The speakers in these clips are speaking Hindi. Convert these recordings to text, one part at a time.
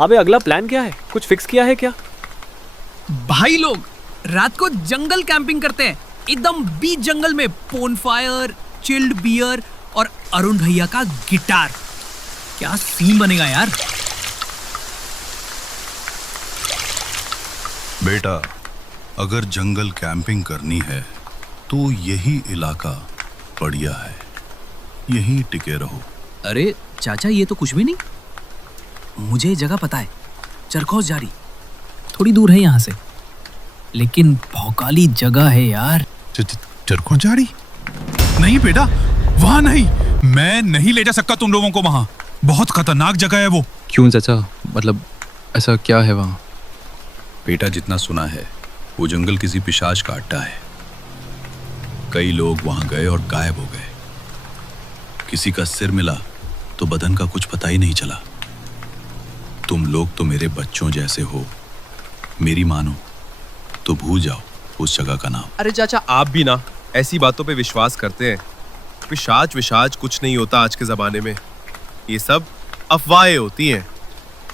अबे अगला प्लान क्या है? कुछ फिक्स किया है क्या? भाई लोग रात को जंगल कैंपिंग करते हैं, एकदम बीच जंगल में, पोनफायर, चिल्ड बियर और अरुण भैया का गिटार। क्या सीन बनेगा यार। बेटा, अगर जंगल कैंपिंग करनी है तो यही इलाका बढ़िया है, यहीं टिके रहो। अरे चाचा, ये तो कुछ भी नहीं। मुझे जगह पता है, चरखोस जारी, थोड़ी दूर है यहाँ से, लेकिन भौकाली जगह है यार। चरखोस जारी? नहीं बेटा, वहां नहीं, मैं नहीं ले जा सकता तुम लोगों को वहां। बहुत खतरनाक जगह है वो। क्यों चाचा, मतलब ऐसा क्या है वहां? बेटा, जितना सुना है वो जंगल किसी पिशाच का अड्डा है। कई लोग वहां गए और गायब हो गए। किसी का सिर मिला तो बदन का कुछ पता ही नहीं चला। तुम लोग तो मेरे बच्चों जैसे हो, मेरी मानो तो भूल जाओ उस जगह का नाम। अरे चाचा, आप भी ना ऐसी बातों पे विश्वास करते हैं। पिशाच विशाच कुछ नहीं होता आज के जमाने में। ये सब अफवाहें होती हैं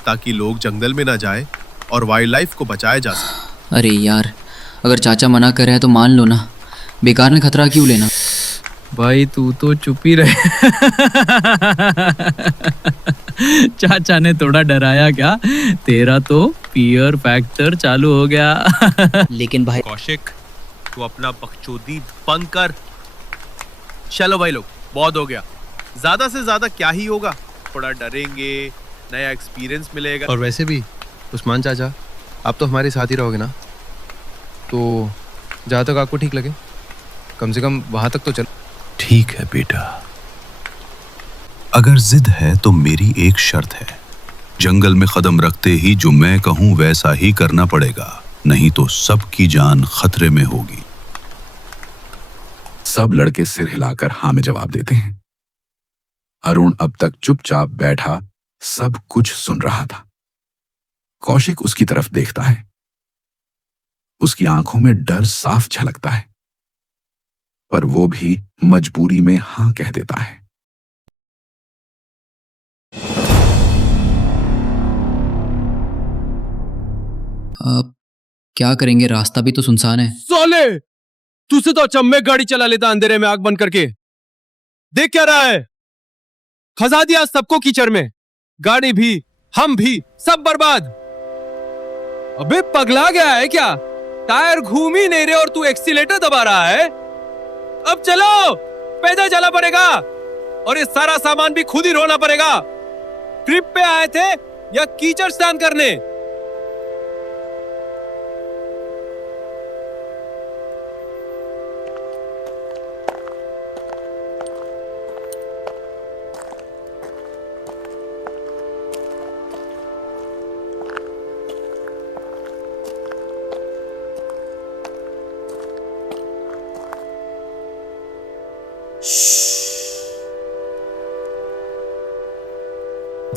ताकि लोग जंगल में ना जाए और वाइल्ड लाइफ को बचाया जा सके। अरे यार, अगर चाचा मना कर रहे हैं तो मान लो ना, बेकार में खतरा क्यों लेना। भाई तू तो चुप ही रहे। चाचा ने थोड़ा डराया क्या? तेरा तो पीयर फैक्टर चालू हो गया। लेकिन भाई कौशिक, तू अपना बकचोदी बंद कर। चलो भाई लोग, बहुत हो गया। ज्यादा से ज्यादा क्या ही होगा, थोड़ा डरेंगे, नया एक्सपीरियंस मिलेगा। और वैसे भी उस्मान चाचा, आप तो हमारे साथ ही रहोगे ना, तो जहाँ तक आपको ठीक लगे कम से कम वहां तक तो चल। ठीक है बेटा, अगर जिद है तो मेरी एक शर्त है। जंगल में कदम रखते ही जो मैं कहूं वैसा ही करना पड़ेगा, नहीं तो सबकी जान खतरे में होगी। सब लड़के सिर हिलाकर हाँ में जवाब देते हैं। अरुण अब तक चुपचाप बैठा सब कुछ सुन रहा था। कौशिक उसकी तरफ देखता है, उसकी आंखों में डर साफ झलकता है, पर वो भी मजबूरी में हां कह देता है। अब क्या करेंगे, रास्ता भी तो सुनसान है। साले, तुझसे तो अच्छा मैं गाड़ी चला लेता अंधेरे में आग बंद करके। देख क्या रहा है, खसा दिया सबको कीचड़ में, गाड़ी भी, हम भी, सब बर्बाद। अबे पगला गया है क्या? टायर घूम ही नहीं रहे और तू एक्सीलेटर दबा रहा है। अब चलो, पैदल चला पड़ेगा और ये सारा सामान भी खुद ही ढोना पड़ेगा। ट्रिप पे आए थे या कीचड़ स्नान करने?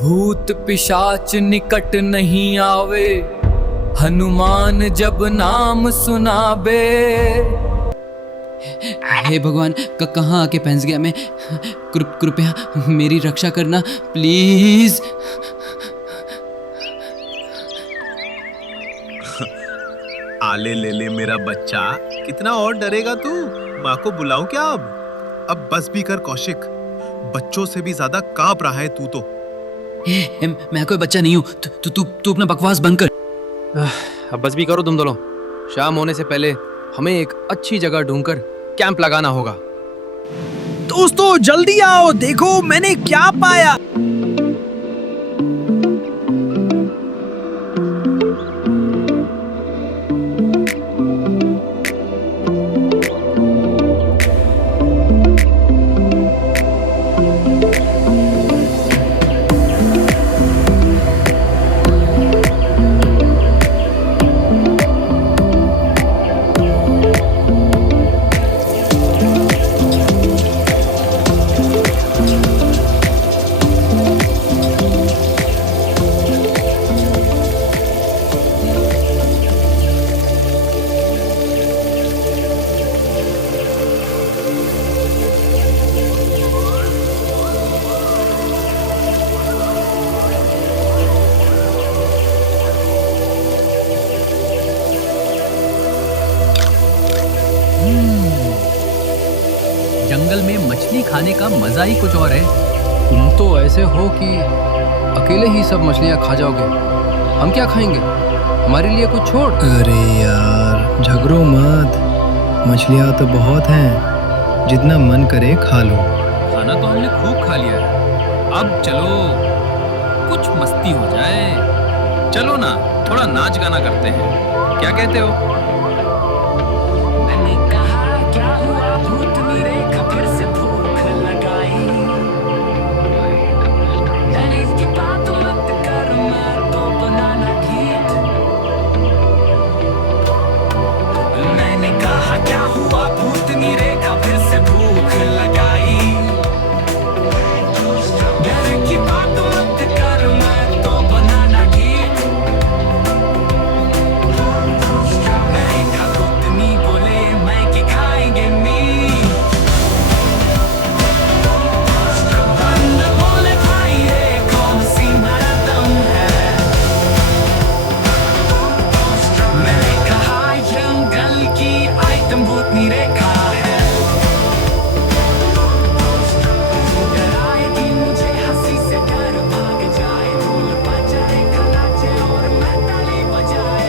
भूत पिशाच निकट नहीं आवे, हनुमान जब नाम सुनाबे। हे भगवान, कहाँ आके फंस गया मैं। कृपया मेरी रक्षा करना प्लीज। आले ले ले मेरा बच्चा, कितना और डरेगा तू? माँ को बुलाऊं क्या अब बस भी कर कौशिक, बच्चों से भी ज्यादा कांप रहा है तू तो। मैं कोई बच्चा नहीं हूँ, तू अपना बकवास बंद कर। अब बस भी करो तुम दोनों। शाम होने से पहले हमें एक अच्छी जगह ढूंढकर कैंप लगाना होगा। दोस्तों जल्दी आओ, देखो मैंने क्या पाया। जंगल में मछली खाने का मजा ही कुछ और है। तुम तो ऐसे हो कि अकेले ही सब मछलियाँ खा जाओगे। हम क्या खाएंगे? हमारे लिए कुछ छोड़। अरे यार झगड़ो मत, मछलियाँ तो बहुत हैं, जितना मन करे खा लो। खाना तो हमने खूब खा लिया है, अब चलो कुछ मस्ती हो जाए। चलो ना, थोड़ा नाच गाना करते हैं, क्या कहते हो? मैंने कहा क्या हुआ भूतनी रेखा फिर से भूख लगाई। मैंने इसकी बात मत कर, मैं तो बनाना ठीक। मैंने कहा क्या हुआ भूतनी रेखा फिर से भूख लगाई। मैंने की बात मत कर, मैं तो बनाना ठीक। मैं का भूतनी बोले मैं की खाएंगे मीट। बंद बोले भाई ये कौन सी मरदम है। मैंने कहा जंगल की आइटम भूतनी रेखा है। डराएगी मुझे हंसी से, डर भाग जाए, ढोल बजाए, खलाचे और मैं ताली बजाए।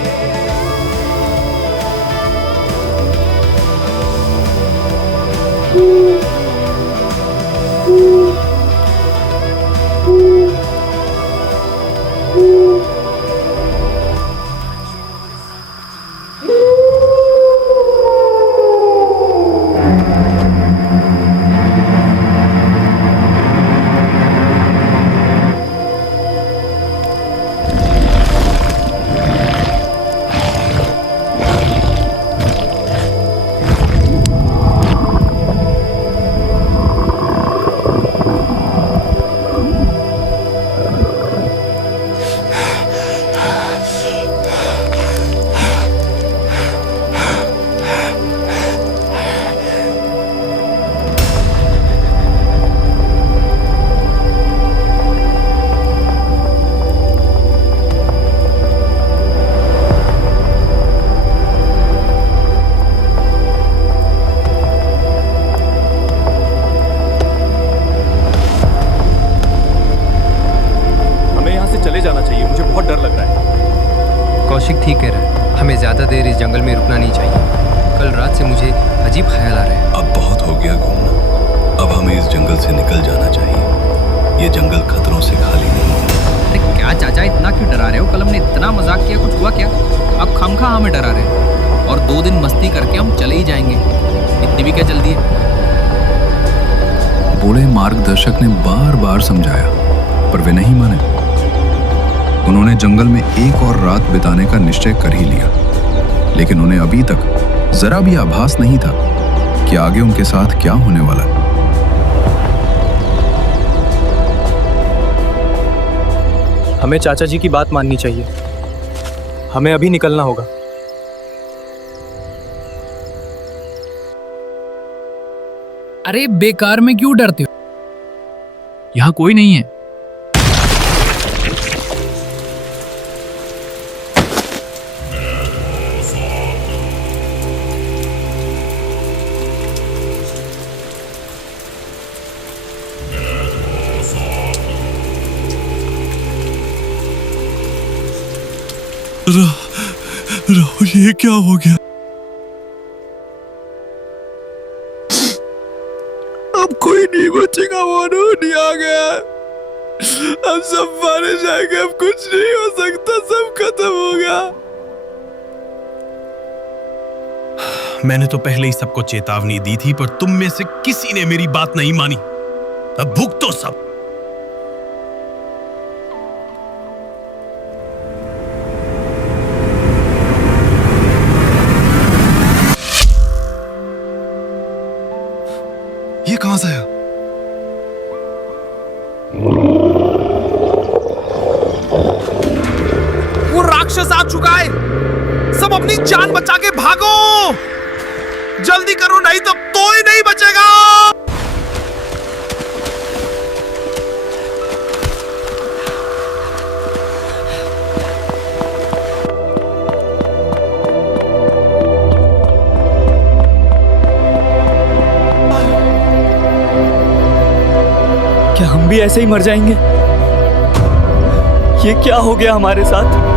हमें यहाँ से चले जाना चाहिए, मुझे बहुत डर लग रहा है। कौशिक ठीक कह रहा है, हमें ज़्यादा देर इस जंगल में रुकना नहीं चाहिए। कल रात से मुझे अजीब ख्याल आ रहे हैं। अब बहुत हो गया घूमना, अब हमें इस जंगल से निकल जाना चाहिए। ये जंगल खतरों से खाली नहीं है। अरे क्या चाचा इतना क्यों डरा रहे हो? कल हमने इतना मजाक किया, कुछ हुआ क्या? अब खामखा हमें डरा रहे हो। और 2 दिन मस्ती करके हम चले ही जाएंगे, इतनी भी क्या जल्दी है? बूढ़े मार्गदर्शक ने बार बार समझाया, पर वे नहीं माने। उन्होंने जंगल में एक और रात बिताने का निश्चय कर ही लिया, लेकिन उन्हें अभी तक जरा भी आभास नहीं था कि आगे उनके साथ क्या होने वाला है। हमें चाचा जी की बात माननी चाहिए, हमें अभी निकलना होगा। अरे बेकार में क्यों डरते हो? यहाँ कोई नहीं है। राहुल, ये क्या हो गया? अब कोई नहीं बचेगा, वो नहीं आ गया। अब सब मारे जाएंगे, अब कुछ नहीं हो सकता, सब खत्म हो गया। मैंने तो पहले ही सबको चेतावनी दी थी, पर तुम में से किसी ने मेरी बात नहीं मानी। अब भुगतो सब। ये कहां से आया? वो राक्षस आ चुका है, सब अपनी जान बचा के भागो, जल्दी करो, नहीं तो कोई नहीं बचेगा। भी ऐसे ही मर जाएंगे? ये क्या हो गया हमारे साथ?